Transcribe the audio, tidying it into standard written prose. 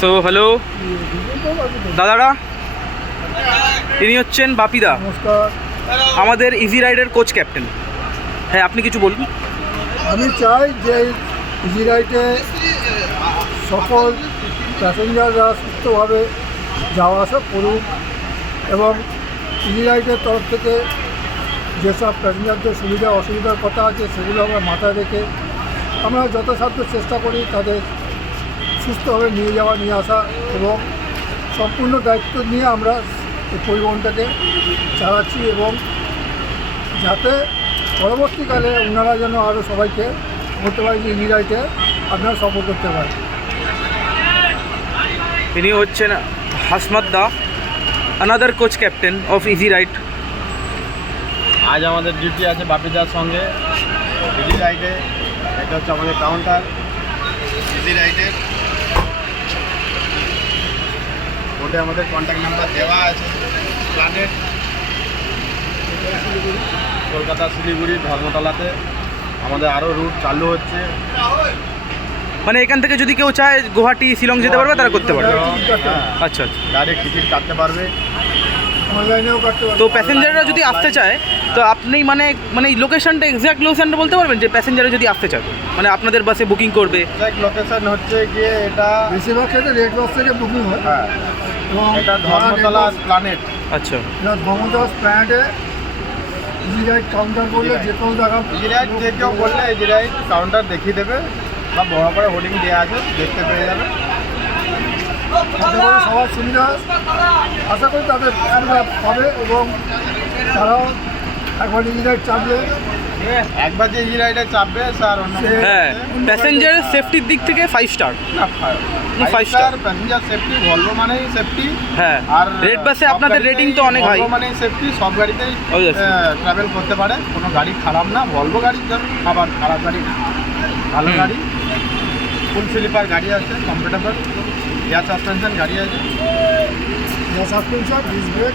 So hello দাদারা, ইনি হচ্ছেন বাপিদা, নমস্কার। আমাদের ইজি রাইডের কোচ ক্যাপ্টেন। হ্যাঁ, আপনি কিছু বলুন। আমি চাই যে ইজি রাইডে সকল প্যাসেঞ্জাররা সুস্থভাবে যাওয়া আসা করুক এবং ইজি রাইডের তরফ থেকে যেসব প্যাসেঞ্জারদের সুবিধা অসুবিধার কথা আছে সেগুলো আমরা মাথায় রেখে আমরা যথাসাধ্য চেষ্টা করি তাদের সুস্থভাবে নিয়ে যাওয়া নিয়ে আসা এবং সম্পূর্ণ দায়িত্ব নিয়ে আমরা এই পরিবহনটাকে চালাচ্ছি এবং যাতে পরবর্তীকালে ওনারা যেন আরও সবাইকে বলতে পারে যে ইজি রাইডে আপনারা সফর করতে পারেন। ইনি হচ্ছেন হাসমত দা, another coach captain of easy ride. আজ আমাদের ডিউটি আছে বাপিদার সঙ্গে ইজি রাইডে। এটা হচ্ছে আমাদের কাউন্টার ইজি রাইডের। ওটা আমাদের কন্ট্যাক্ট নাম্বার দেওয়া আছে। প্ল্যানেট কলকাতা, শিলিগুড়ি, ধর্মতলাতে আমাদের আরও রুট চালু হচ্ছে। মানে এখান থেকে যদি কেউ চায় গুয়াহাটি, শিলং যেতে পারবে, তারা করতে পারবে। হ্যাঁ, আচ্ছা আচ্ছা। ডাইরেক্ট টিকিট কাটতে পারবে। অনলাইনেও কাটতে তো প্যাসেঞ্জাররা যদি আসতে চায় তো আপনি মানে মানে এই লোকেশনটা, এক্স্যাক্ট লোকেশনটা বলতে পারবেন যে প্যাসেঞ্জাররা যদি আসতে চায় মানে আপনাদের বাসে বুকিং করবে? এক্সাক্ট লোকেশন হচ্ছে গিয়ে এটা, বেশিরভাগ ক্ষেত্রে রেড বাস থেকে বুকিং হয়। হ্যাঁ, এবং এটা ধর্মতলা প্ল্যানেট। আচ্ছা, ধর্মতলা প্ল্যানেটে ইজি রাইড কাউন্টার করলে যে কোনো জায়গা ইজি রাইড যে কেউ বললে ইজি রাইড কাউন্টার দেখিয়ে দেবে বা বড় করে হোর্ডিং দেওয়া আছে, দেখতে পেয়ে যাবে। তাতে করে সবার সুবিধা, আশা করি তাদের সুবিধা পাবে এবং তারাও একবার ইজি রাইড চাপলে একবার যে ইজি রাইডে চাপবে স্যার, অন্য হ্যাঁ, প্যাসেঞ্জারের সেফটির দিক থেকে 5 star. 5 star passenger safety, Volvo মানেই সেফটি। হ্যাঁ, আর রেড বাসে আপনাদের রেটিং তো অনেক হাই। ভলভো মানেই সেফটি, সব গাড়িতেই Obviously. ট্রাভেল করতে পারে, কোনো গাড়ি খারাপ না। ভলভো গাড়ি যেমন আবার খারাপ গাড়ি না, ভালো গাড়ি। ফুল স্লিপার গাড়ি আছে, কমফোর্টেবল, এয়ার সাসপেনশন গাড়ি আছে। Suspension dish break